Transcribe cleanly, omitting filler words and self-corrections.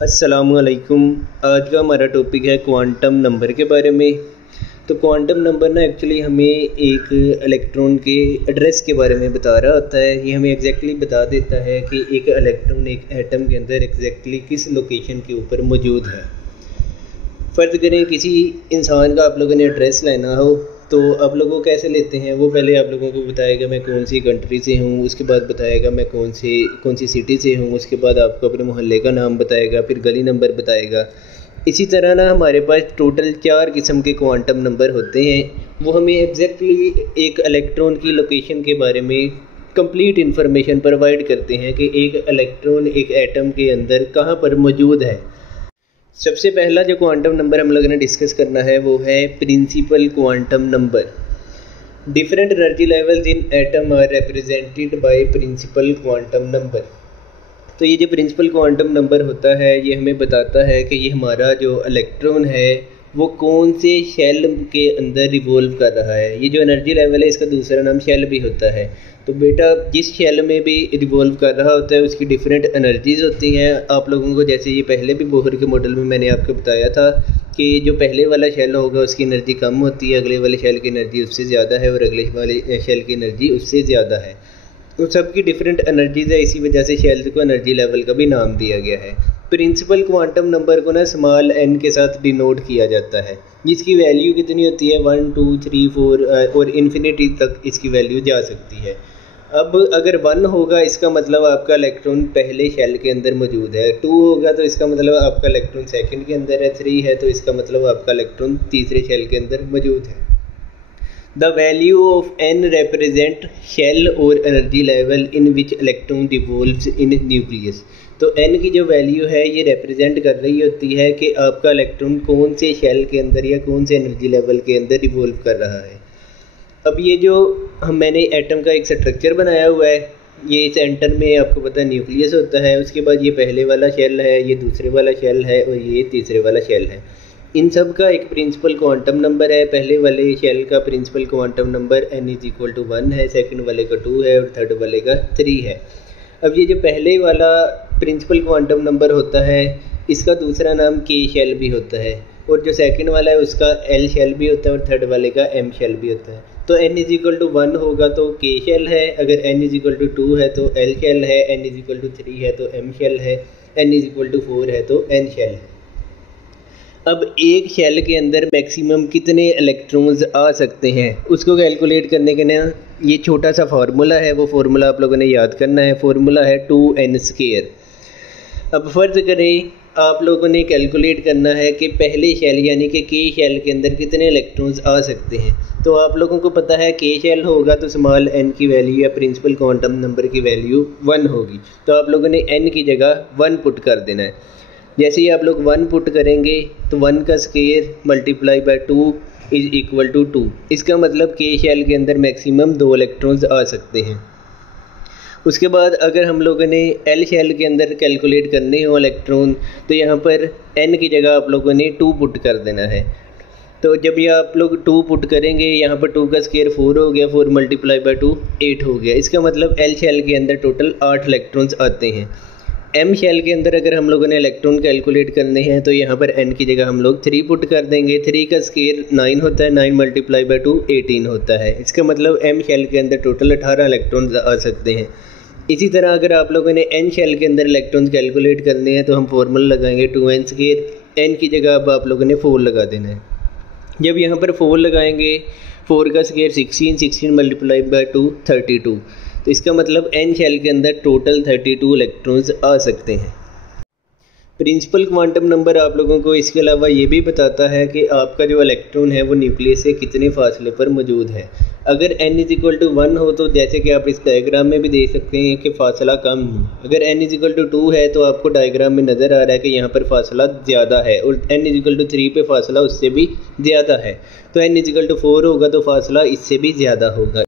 अस्सलामुअलैकुम। आज का हमारा टॉपिक है क्वांटम नंबर के बारे में। तो क्वांटम नंबर ना एक्चुअली हमें एक इलेक्ट्रॉन के एड्रेस के बारे में बता रहा होता है। ये हमें एग्जैक्टली बता देता है कि एक इलेक्ट्रॉन एक एटम के अंदर एग्जैक्टली किस लोकेशन के ऊपर मौजूद है। फ़र्ज़ करें किसी इंसान का आप लोगों ने एड्रेस लेना हो तो आप लोगों कैसे लेते हैं। वो पहले आप लोगों को बताएगा मैं कौन सी कंट्री से हूँ, उसके बाद बताएगा मैं कौन सी सिटी से हूँ, उसके बाद आपको अपने मोहल्ले का नाम बताएगा, फिर गली नंबर बताएगा। इसी तरह ना हमारे पास टोटल 4 किस्म के क्वांटम नंबर होते हैं। वो हमें एग्जैक्टली एक इलेक्ट्रॉन की लोकेशन के बारे में कंप्लीट इन्फॉर्मेशन प्रोवाइड करते हैं कि एक इलेक्ट्रॉन एक एटम के अंदर कहाँ पर मौजूद है। सबसे पहला जो क्वांटम नंबर हम लोगों ने डिस्कस करना है वो है principal quantum number. Different energy levels in atom are represented by principal quantum number. तो ये जो प्रिंसिपल क्वांटम नंबर होता है ये हमें बताता है कि ये हमारा जो इलेक्ट्रॉन है वो कौन से शेल के अंदर रिवॉल्व कर रहा है। ये जो एनर्जी लेवल है इसका दूसरा नाम शेल भी होता है। तो बेटा जिस शेल में भी रिवॉल्व कर रहा होता है उसकी डिफरेंट एनर्जीज होती हैं। आप लोगों को जैसे ये पहले भी बोहर के मॉडल में मैंने आपको बताया था कि जो पहले वाला शेल होगा उसकी एनर्जी कम होती है, अगले वाले शेल की एनर्जी उससे ज़्यादा है और अगले वाले शेल की एनर्जी उससे ज़्यादा है। तो सबकी डिफरेंट एनर्जीज है, इसी वजह से शेल्स को एनर्जी लेवल का भी नाम दिया गया है। प्रिंसिपल क्वांटम नंबर को ना स्मॉल n के साथ डिनोट किया जाता है, जिसकी वैल्यू कितनी होती है 1 2 3 4 और इन्फिनिटी तक इसकी वैल्यू जा सकती है। अब अगर 1 होगा इसका मतलब आपका इलेक्ट्रॉन पहले शेल के अंदर मौजूद है, 2 होगा तो इसका मतलब आपका इलेक्ट्रॉन सेकंड के अंदर है, 3 है तो इसका मतलब आपका इलेक्ट्रॉन तीसरे शेल के अंदर मौजूद है। The value of n represent shell or energy level in which electron revolves in nucleus। तो n की जो वैल्यू है ये रिप्रेजेंट कर रही होती है कि आपका इलेक्ट्रॉन कौन से शेल के अंदर या कौन से एनर्जी लेवल के अंदर रिवॉल्व कर रहा है। अब ये जो मैंने एटम का एक स्ट्रक्चर बनाया हुआ है, ये सेंटर में आपको पता है न्यूक्लियस होता है, उसके बाद ये पहले वाला शेल है, ये दूसरे वाला शेल है और ये तीसरे वाला शेल है। इन सब का एक प्रिंसिपल क्वांटम नंबर है। पहले वाले शेल का प्रिंसिपल क्वांटम नंबर n=1 है, सेकंड वाले का 2 है और थर्ड वाले का 3 है। अब ये जो पहले वाला प्रिंसिपल क्वांटम नंबर होता है इसका दूसरा नाम k शेल भी होता है और जो सेकंड वाला है उसका l शेल भी होता है और थर्ड वाले का m शेल भी होता है। तो n=1 होगा तो k शेल है, अगर n=2 है तो l शेल है, n=3 है तो m शेल है, n=4 है तो n शेल है। अब एक शेल के अंदर मैक्सिमम कितने इलेक्ट्रॉन्स आ सकते हैं उसको कैलकुलेट करने के लिए ये छोटा सा फार्मूला है, वो फार्मूला आप लोगों ने याद करना है। फार्मूला है 2n²। अब फ़र्ज़ करें आप लोगों ने कैलकुलेट करना है कि पहले शेल यानी कि k शेल के अंदर कितने इलेक्ट्रॉन्स आ सकते हैं। तो आप लोगों को पता है k शेल होगा तो स्मॉल n की वैल्यू या प्रिंसिपल क्वांटम नंबर की वैल्यू 1 होगी। तो आप लोगों ने n की जगह 1 पुट कर देना है। जैसे ही आप लोग 1 पुट करेंगे तो 1 का स्क्वायर मल्टीप्लाई बाय 2 = 2। इसका मतलब k शेल के अंदर मैक्सिमम 2 इलेक्ट्रॉन्स आ सकते हैं। उसके बाद अगर हम लोगों ने l शेल के अंदर कैलकुलेट करने हो इलेक्ट्रॉन तो यहाँ पर n की जगह आप लोगों ने 2 पुट कर देना है। तो जब ये आप लोग 2 पुट करेंगे यहाँ पर 2 का स्क्वायर 4 हो गया, 4 मल्टीप्लाई बाय 2 8 हो गया। इसका मतलब l शेल के अंदर टोटल 8 इलेक्ट्रॉन्स आते हैं। m शेल के अंदर अगर हम लोगों ने इलेक्ट्रॉन कैलकुलेट करने हैं तो यहाँ पर n की जगह हम लोग 3 पुट कर देंगे। 3 का स्क्वायर 9 होता है, 9 मल्टीप्लाई बाय 2 18 होता है। इसका मतलब m शेल के अंदर टोटल 18 इलेक्ट्रॉन्स आ सकते हैं। इसी तरह अगर आप लोगों ने n शेल के अंदर इलेक्ट्रॉन्स कैलकुलेट करने हैं तो हम फार्मूला लगाएंगे 2n²। n की जगह अब आप लोगों ने 4 लगा देना है। जब यहाँ पर 4 लगाएंगे 4 का स्क्वायर 16, 16 मल्टीप्लाई बाय 2 32। तो इसका मतलब n शेल के अंदर टोटल 32 इलेक्ट्रॉन्स आ सकते हैं। प्रिंसिपल क्वांटम नंबर आप लोगों को इसके अलावा ये भी बताता है कि आपका जो इलेक्ट्रॉन है वो न्यूक्लियस से कितने फासले पर मौजूद है। अगर n=1 हो तो जैसे कि आप इस डायग्राम में भी देख सकते हैं कि फासला कम है। अगर n=2 है तो आपको डायग्राम में नज़र आ रहा है कि यहाँ पर फासला ज़्यादा है और n=3 पे फासला उससे भी ज़्यादा है। तो n=4 होगा तो फासला इससे भी ज़्यादा होगा।